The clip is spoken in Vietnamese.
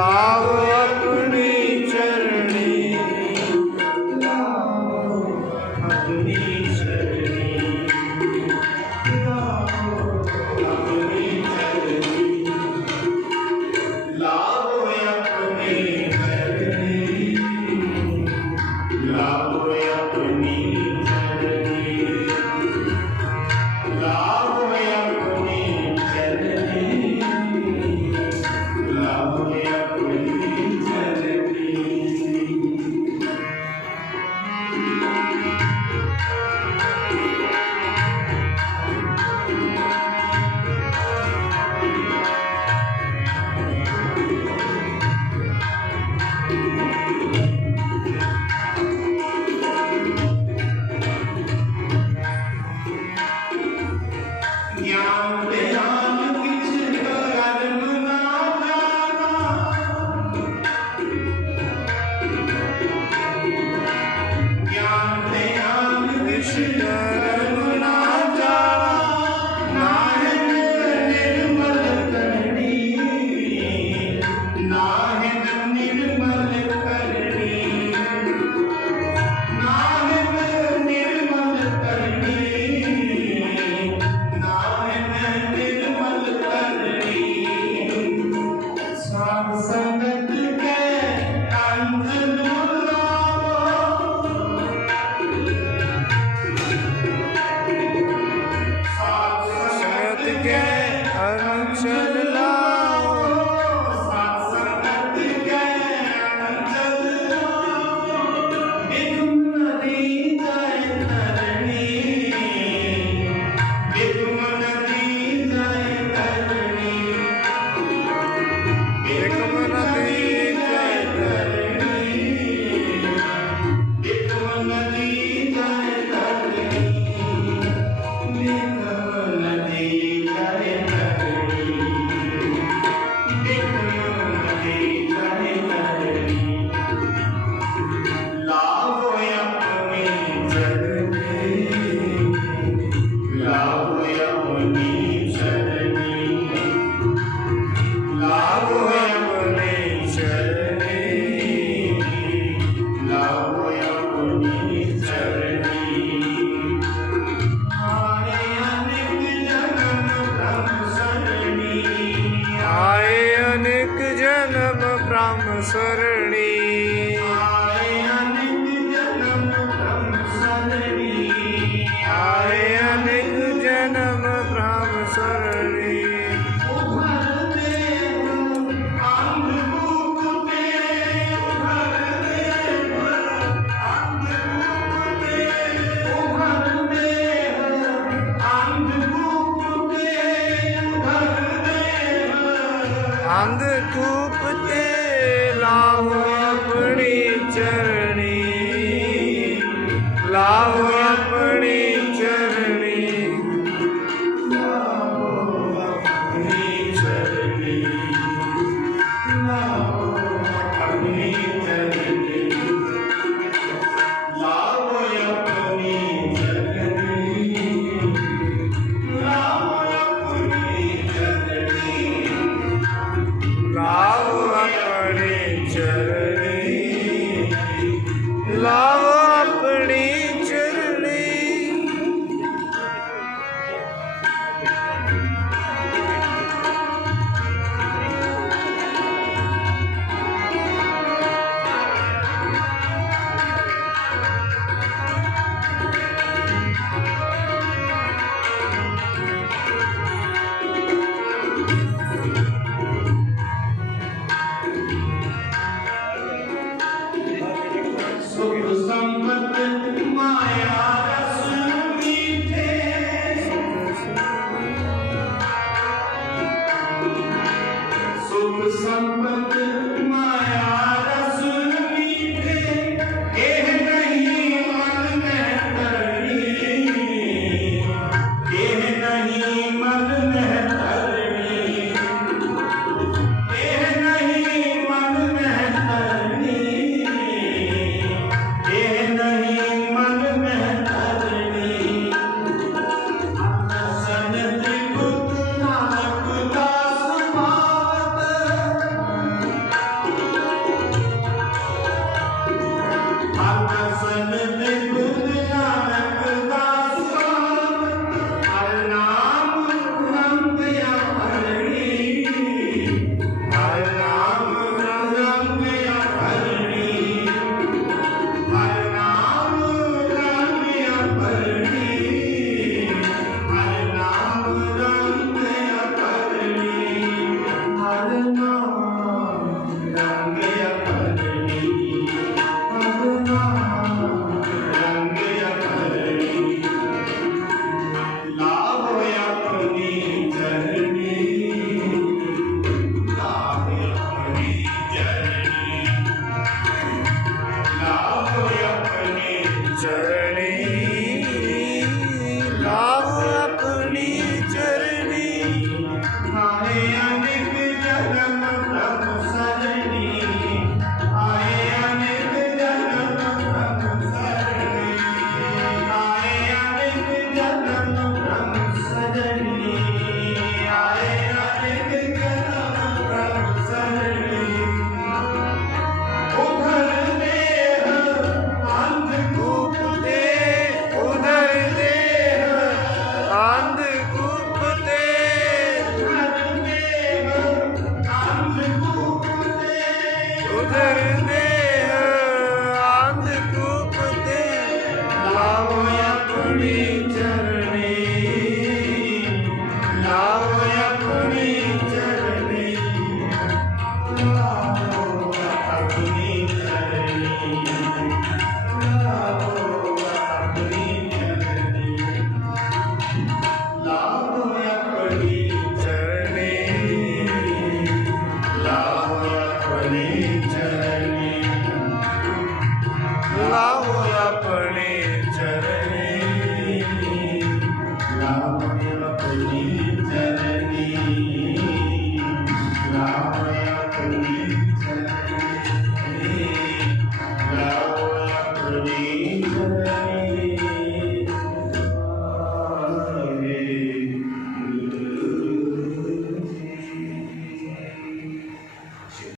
Laura. me. ਅੰਧ ਧੂਪ ਤੇ ਲਾਓ ਆਪਣੀ Maya.